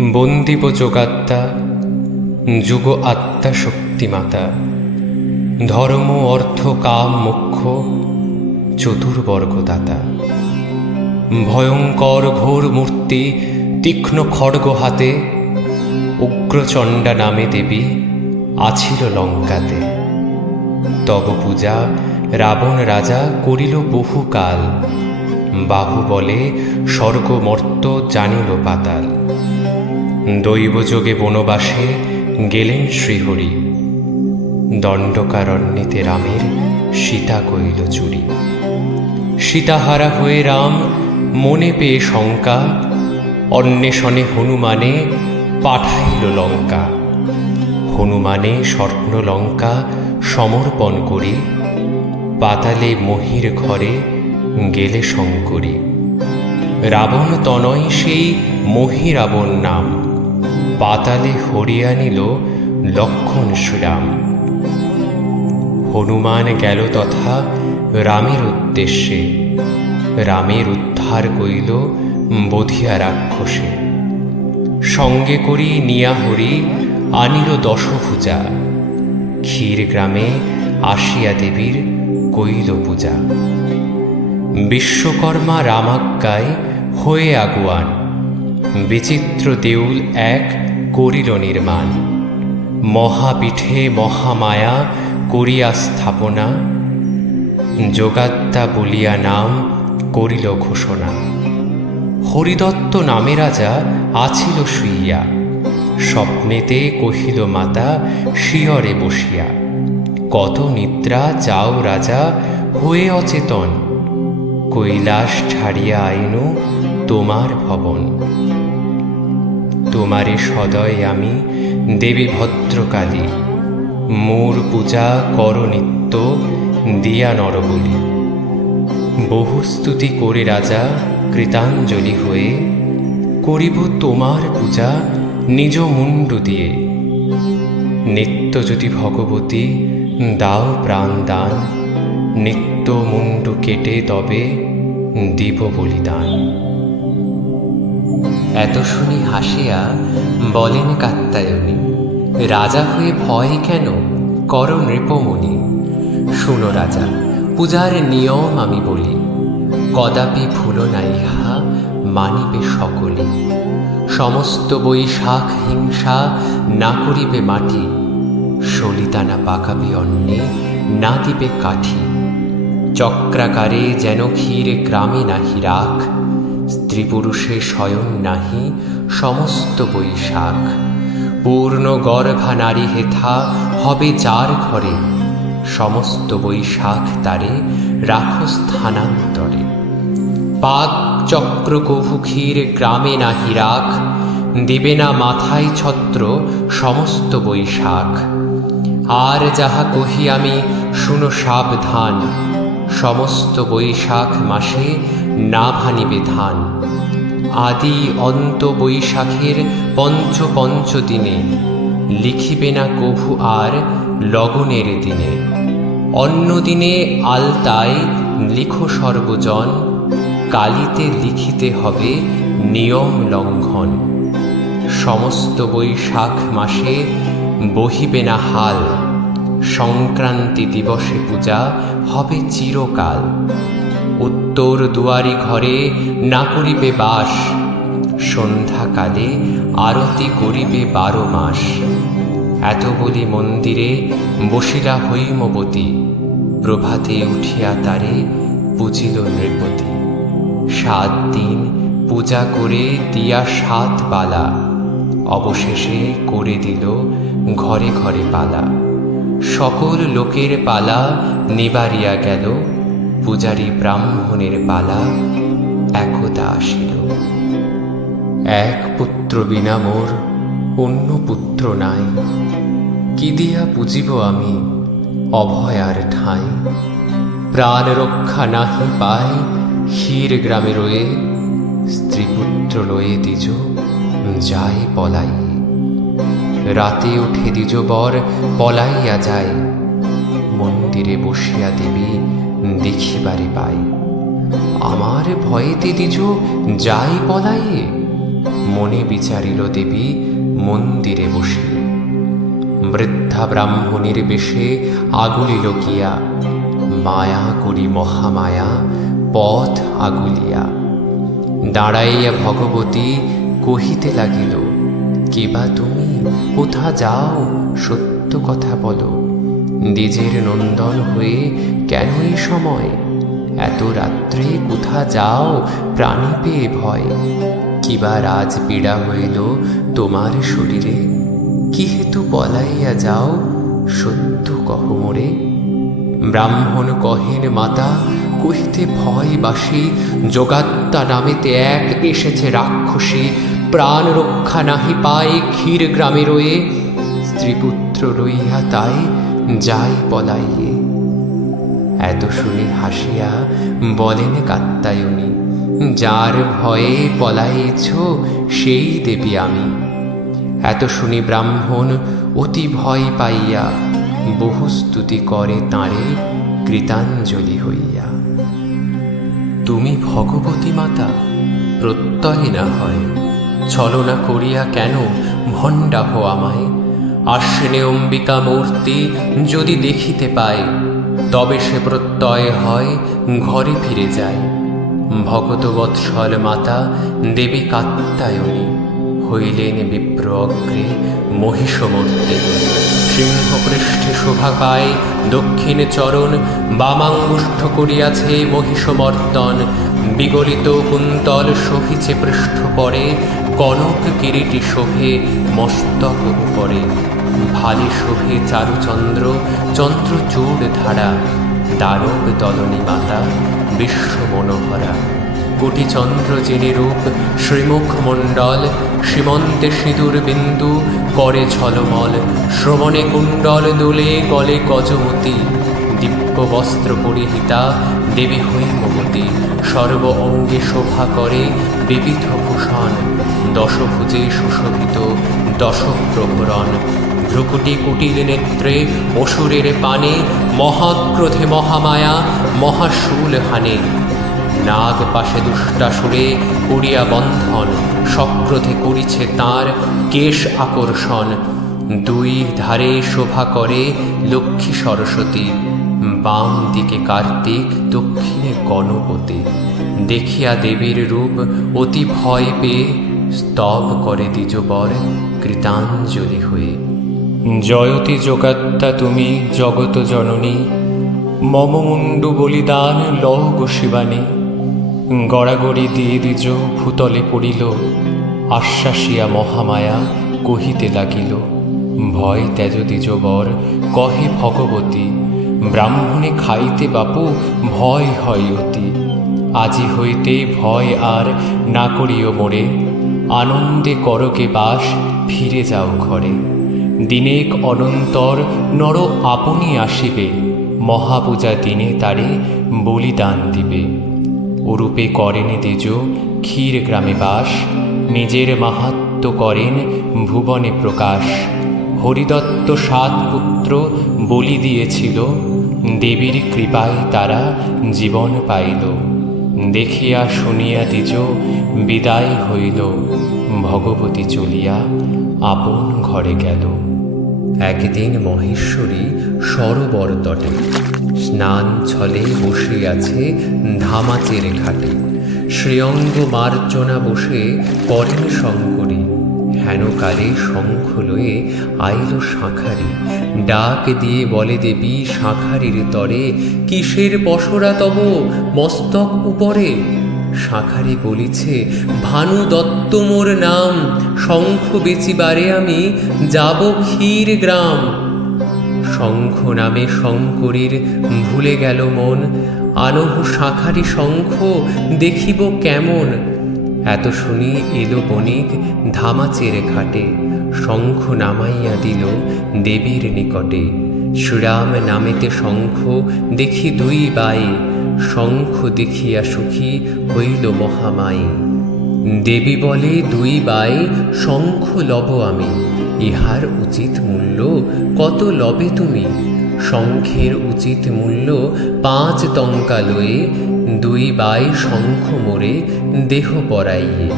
বন্দিব যোগাত্মা যুগ আত্মা শক্তিমাতা, ধর্ম অর্থ কাম মোক্ষ চতুর্বর্গদাতা। ভয়ঙ্কর ঘোর মূর্তি তীক্ষ্ণ খড়গ হাতে, উগ্রচণ্ডা নামে দেবী আছিল লঙ্কাতে। তব পূজা রাবণ রাজা করিল বহুকাল, বাহুবলে স্বর্গমর্ত জানিল পাতাল। দৈবযোগে বনবাসে গেলেন শ্রীহরি, দণ্ডকারণ্যেতে রামের সীতা কইল চুরি। সীতাহারা হয়ে রাম মনে পেয়ে শঙ্কা, অন্বেষণে হনুমানে পাঠাইল লঙ্কা। হনুমানে স্বর্ণ লঙ্কা সমর্পণ করি, পাতালে মহির ঘরে গেলে শঙ্করী। রাবণ তনয় সেই মহি রাবণ নাম, পাতালে হরিয়া নিল লক্ষণ শ্রীরাম। হনুমান গেল তথা রামের উদ্দেশ্যে, রামের উদ্ধার কইল বধিয়া রাক্ষসে। সঙ্গে করি নিয়া হরি আনিল দশভুজা, ক্ষীর গ্রামে আসিয়া দেবীর কইল পূজা। বিশ্বকর্মা রামাজ্ঞায় হয়ে আগুয়ান, বিচিত্র দেউল এক করিল নির্মাণ। মহাপীঠে মহামায়া করিয়া স্থাপনা, যোগাত্মা বলিয়া নাম করিল ঘোষণা। হরিদত্ত নামে রাজা আছিল শুইয়া, স্বপ্নেতে কহিল মাতা শিয়রে বসিয়া। কত নিদ্রা যাও রাজা হয়ে অচেতন, কৈলাস ছাড়িয়া আইনু তোমার ভবন। তোমারে সদয় আমি দেবী ভদ্রকালী, মোর পূজা কর নিত্য দিয়া নরবলি। বহু স্তুতি করে রাজা কৃতাঞ্জলি হয়ে, করিব তোমার পূজা নিজ মুন্ডু দিয়ে। নিত্য যদি ভগবতী দাও প্রাণ দান, নিত্য মুন্ডু কেটে তবে দিব বলিদান। এত শুনি হাসিয়া বলেন কাত্যায়নী, রাজা হয়ে ভয় কেন কর নৃপমণি। শুনো রাজা পূজার নিয়ম আমি বলি, কদাপি ভুলো না ইহা মানিবে সকলে। সমস্ত বৈশাখ হিংসা না করিবে মাটি, সলিতা না পাকাবে অন্নে না দিবে কাঠি। চক্রাকারে যেন ক্ষীর গ্রামে নাহি রাখ, স্ত্রী পুরুষে শয়ন নাহি সমস্ত বৈশাখ। পূর্ণ গর্ভা নারী হেথা হবে যার ঘরে, সমস্ত বৈশাখ তারে রাখো স্থানান্তরে। পাক চক্র কভু ক্ষীর গ্রামে নাহি রাখ, দিবে না মাথায় ছত্র সমস্ত বৈশাখ। আর যাহা কহি আমি শুনো সাবধান, সমস্ত বৈশাখ মাসে না ভানিবে ধান। আদি অন্ত বৈশাখের পঞ্চ দিনে, লিখিবে না কভু আর লগনের দিনে। অন্য দিনে আলতায় লিখো সর্বজন, কালিতে লিখিতে হবে নিয়ম লঙ্ঘন। সমস্ত বৈশাখ মাসে বহিবে না হাল, সংক্রান্তি দিবসে পূজা হবে চিরকাল। উত্তর দুয়ারি ঘরে না করিবে বাস, সন্ধ্যাকালে আরতি করিবে 12 মাস। এত বলি মন্দিরে বসিলা হৈমবতী, প্রভাতে উঠিয়া তারে পুজিল নৃপতি। 7 দিন পূজা করে দিয়া 7 বালা, অবশেষে করে দিল ঘরে ঘরে পালা। সকল লোকের পালা নিবারিয়া গেল, পূজারী ব্রাহ্মণের পালা একদা আসিল। এক পুত্র বিনা মোর অন্য পুত্র নাই, কি দিয়া পুজিব আমি অভয়ার ঠাঁই। প্রাণ রক্ষা নাহি পায় ক্ষীর গ্রামে রয়ে, স্ত্রী পুত্র লয়ে দিজ যায় পলাই। রাতে উঠে দিজ বর পলাইয়া যায়, মন্দিরে বসিয়া দেবী দেখিবারে পাই। আমার ভয়েতে দিজ যাই পলাইয়ে, মনে বিচারিল দেবী মন্দিরে বসিয়ে। বৃদ্ধা ব্রাহ্মণীর বেশে আগুলিল গিয়া, মায়া করি মহামায়া পথ আগুলিয়া। দাঁড়াইয়া ভগবতী কহিতে লাগিল, কিবা তুমি কোথা যাও সত্য কথা বলো। দ্বিজের নন্দন হয়ে কেন এই সময়, এত রাত্রে কোথা যাও প্রাণী পেয়ে ভয়। কিবা রাজ পীড়া হইল তোমার শরীরে, কি হেতু পলাইয়া যাও সত্য কহ মোরে। ব্রাহ্মণ কহেন, মাতা কহিতে ভয় বাসি, যোগাত্তা নামেতে এক এসেছে রাক্ষসী। প্রাণ রক্ষা নাহি পায় ক্ষীর গ্রামে রয়ে, স্ত্রীপুত্র রইয়া তাই যাই পলাইয়ে। এত শুনি হাসিয়া বলেন কাত্যায়নী, যার ভয়ে পলাইছ সেই দেবী আমি। এত শুনি ব্রাহ্মণ অতি ভয় পাইয়া, বহু স্তুতি করে তাঁরে কৃতাঞ্জলি হইয়া। তুমি ভগবতী মাতা প্রত্যয় না হয়, ছলনা করিয়া কেন ভণ্ডাহ আমায়। আশ্বিনে অম্বিকা মূর্তি যদি দেখিতে পায়, তবে সে প্রত্যয় হয় ঘরে ফিরে যায়। ভগত বৎসল মাতা দেবী কাত্যায়নী, হইলেন বিপ্র অগ্রে মহিষমূর্তি। সিংহপৃষ্ঠে শোভা পায় দক্ষিণ চরণ, বামাঙ্গুষ্ঠ করিয়াছে মহিষমর্দন। বিগলিত কুন্তল শোভিছে পৃষ্ঠ পরে, কনক কিরীটি শোভে মস্তক উপরে। ভালে শোভে চারুচন্দ্র চন্দ্রচূড় ধারা, দানব দলনী মাতা বিশ্ব মনোহরা। কোটি চন্দ্র জেনে রূপ শ্রীমুখ মণ্ডল, সীমন্তে সিঁদুর বিন্দু করে ঝলমল। শ্রবণে কুণ্ডল দোলে গলে গজমতি, দিব্য বস্ত্র পরিহিতা দেবী হৈমবতী। সর্ব অঙ্গে শোভা করে বিবিধ ভূষণ, দশভুজে সুশোভিত দশপ্রভরণ। ভ্রুকুটি কুটিল নেত্রে অসুরের পানে, মহাক্রোধে মহামায়া মহাশূল হানে। নাগ পাশে দুষ্টাসুরে করিয়া বন্ধন, সক্রোধে করিছে তাঁর কেশ আকর্ষণ। দুই ধারে শোভা করে লক্ষ্মী সরস্বতী, বাম দিকে কার্তিক দক্ষিণে গণপতি। দেখিয়া দেবীর রূপ অতি ভয় পেয়ে, স্তব করে দ্বিজবর কৃতাঞ্জলি হয়ে। জয়তী যোগাত্তা তুমি জগত জননী, মম মুণ্ডু বলিদান লও গো শিবানী। গড়াগড়ি দিয়ে দ্বিজ ভূতলে পড়িল, আশ্বাসিয়া মহামায়া কহিতে লাগিল। ভয় ত্যাজ দ্বিজবর কহে ভগবতী, ব্রাহ্মণে খাইতে বাপু ভয় হয় অতি। আজি হইতে ভয় আর না করিও মোরে, আনন্দে করকে বাস ফিরে যাও ঘরে। দিনেক অনন্তর নর আপনি আসিবে, মহাপূজা দিনে তারে বলিদান দিবে। ওরূপে করেন দ্বিজ ক্ষীর গ্রামে বাস, নিজের মাহাত্ম্য করেন ভুবনে প্রকাশ। হরিদত্ত 7 পুত্র বলি দিয়েছিল, দেবীর কৃপায় তারা জীবন পাইল। দেখিয়া শুনিয়া দ্বিজ বিদায় হইল, ভগবতী চলিয়া আপন ঘরে গেল। একদিন মহেশ্বরী সরোবর তটে স্নান ছলে বসিয়াছে ধামাচের ঘাটে। শ্রেয়ঙ্গ মার্জনা বসে করেন শঙ্করী, হেনকালে শঙ্খ লয়ে আইল শাঁখারি। ডাক দিয়ে বলে দেবী শাঁখারির তরে, কিসের পসরা তব মস্তক উপরে। শাঁখারি বলিছে, ভানু দত্ত মোর নাম, শঙ্খ বেচিবারে আমি যাব ক্ষীর গ্রাম। শঙ্খ নামে শঙ্করীর ভুলে গেল মন, আনহু শাঁখারি শঙ্খ দেখিব কেমন। এত শুনি এলো বণিক ধামাচের ঘাটে, শঙ্খ নামাইয়া দিল দেবীর নিকটে। শ্রীরাম নামেতে শঙ্খ দেখি 2 বাই, শঙ্খ দেখিয়া সুখী হইল মহামাই। দেবী বলে, 2 বাই শঙ্খ লব আমি, ইহার উচিত মূল্য কত লবে তুমি। শঙ্খের উচিত মূল্য 5 টঙ্কা লয়ে, 2 বাই শঙ্খ মোরে দেহ পরাইয়ে।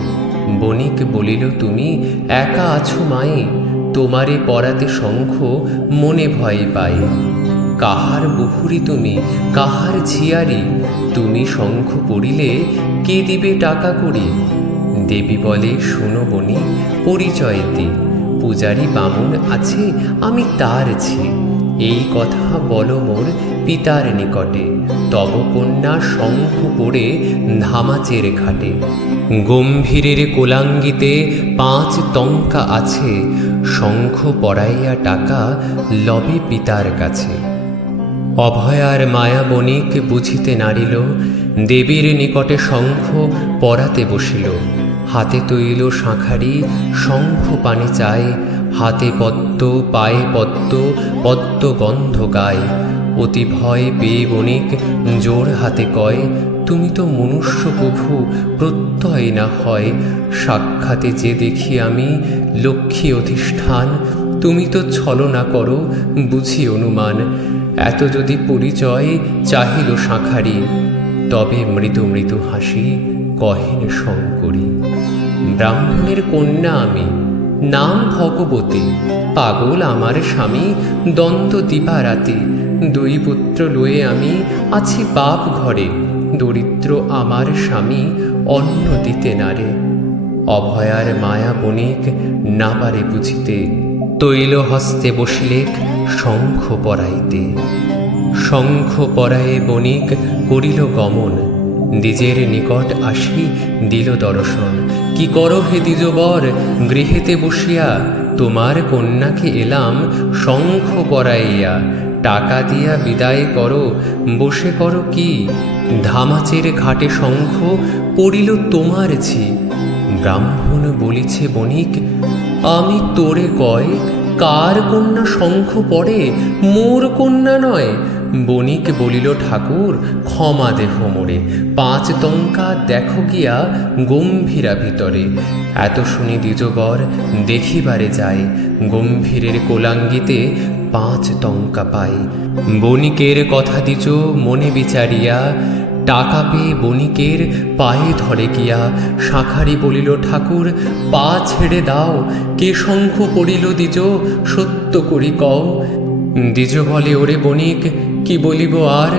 বণিক বলিল, তুমি একা আছো মায়ে, তোমারে পরাতে শঙ্খ মনে ভয় পাই। কাহার বহুরি তুমি, কাহার ঝিয়ারি, তুমি শঙ্খ পড়িলে কে দিবে টাকা করি? দেবী বলে, শোনো বনি, পরিচয় দি, পূজারি বামুন আছে, আমি তার ছি। এই কথা বলো মোর পিতার নিকটে, তব কন্যা শঙ্খ পড়ে ধামাচের ঘাটে। গম্ভীরের কোলাঙ্গিতে 5 টঙ্কা আছে, শঙ্খ পড়াইয়া টাকা লবে পিতার কাছে। অভয়ার মায়া বণিক বুঝিতে নারিল, দেবীর নিকটে শঙ্খ পরাতে বসিল। হাতে তৈল শাঁখারি, শঙ্খ পানে চায়, হাতে পদ্ম, পায়ে পদ্ম, পদ্ম গন্ধ গায়। অতি ভয় পেয়ে বণিক জোর হাতে কয়, তুমি তো মনুষ্য প্রভু, প্রত্যয় না হয়। সাক্ষাতে যে দেখি আমি লক্ষ্মী অধিষ্ঠান, তুমি তো ছলনা করো বুঝি অনুমান। এত যদি পরিচয় চাহিল শাঁখারি, তবে মৃদু মৃদু হাসি কহেন শঙ্করী। ব্রাহ্মণের কন্যা আমি, নাম ভগবতী, পাগল আমার স্বামী, দ্বন্দ্ব দিবারাতি। 2 পুত্র লয়ে আমি আছি বাপ ঘরে, দরিদ্র আমার স্বামী অন্ন দিতে নারে। অভয়ার মায়া বণিক না পারে বুঝিতে, তৈল হস্তে বসিলেক শঙ্খ পরাইতে। শঙ্খ পরায়ে বণিক করিল গমন, দ্বিজের নিকট আসি দিল দর্শন। কি করো হে দ্বিজবর গৃহেতে বসিয়া, তোমার কন্যাকে এলাম শঙ্খ পরাইয়া। টাকা দিয়া বিদায় করো, বসে করো কি? ধামাচের ঘাটে শঙ্খ পড়িল তোমার ঝি। ব্রাহ্মণ বলিছে বণিক, আমি তোরে কয়, কার কন্যা শঙ্খ পড়ে, মোর কন্যা নয়। বণিক বলিল, ঠাকুর ক্ষমা দেহ মোরে, 5 টঙ্কা দেখো গিয়া গম্ভীরা ভিতরে। এত শুনি দ্বিজবর দেখিবারে যায়, গম্ভীরের কোলাঙ্গিতে 5 টঙ্কা পাই। বণিকের কথা দ্বিজ মনে বিচারিয়া, টাকা পেয়ে বণিকের পায়ে ধরে গিয়া। শাঁখারি বলিল, ঠাকুর পা ছেড়ে দাও, কে শঙ্খ পড়িল দ্বিজ, সত্য করি কও। দ্বিজ বলে, ওরে বণিক কি বলিব আর,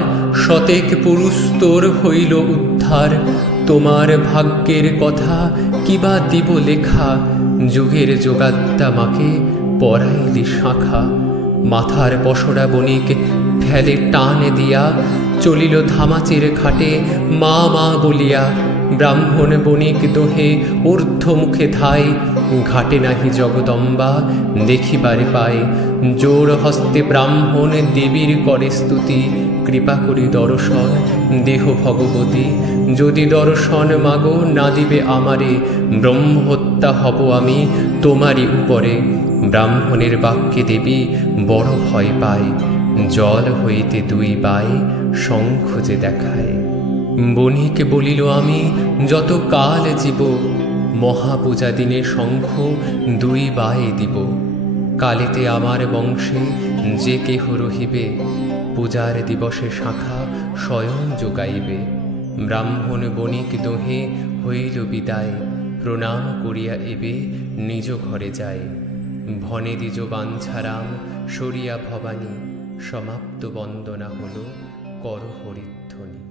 শতেক পুরুষ তোর হইল উদ্ধার। তোমার ভাগ্যের কথা কিবা দিব লেখা, যুগের যোগাত্তা মাকে পরাইলি শাঁখা। মাথার পশরা বণিক ফেলে টানে দিয়া, চলিল ধামাচের ঘাটে মা মা বলিয়া। ব্রাহ্মণ বণিক দোহে ঊর্ধ্ব মুখে ধায়, ঘাটে নাহি জগদম্বা দেখিবারে পায়। জোর হস্তে ব্রাহ্মণ দেবীর করে স্তুতি, কৃপা করি দর্শন দেহ ভগবতী। যদি দর্শন মাগো না দিবে আমারে, ব্রহ্মহত্যা হব আমি তোমারই উপরে। ব্রাহ্মণের বাক্যে দেবী বড় ভয় পায়, জল হইতে 2 বাই শঙ্খ যে দেখায়। বণিক বলিল, আমি যত কাল জীব, মহাপূজা দিনে শঙ্খ 2 বাই দিব। কালেতে আমার বংশে যে কেহ রহিবে, পূজার দিবসে শাঁখা স্বয়ং যোগাইবে। ব্রাহ্মণ বণিক দোহে হইল বিদায়, প্রণাম করিয়া এবে নিজ ঘরে যায়। ভনে দ্বিজ বাঞ্ছারাম সরিয়া ভবানী, সমাপ্ত বন্দনা হল কর হরিধ্বনি।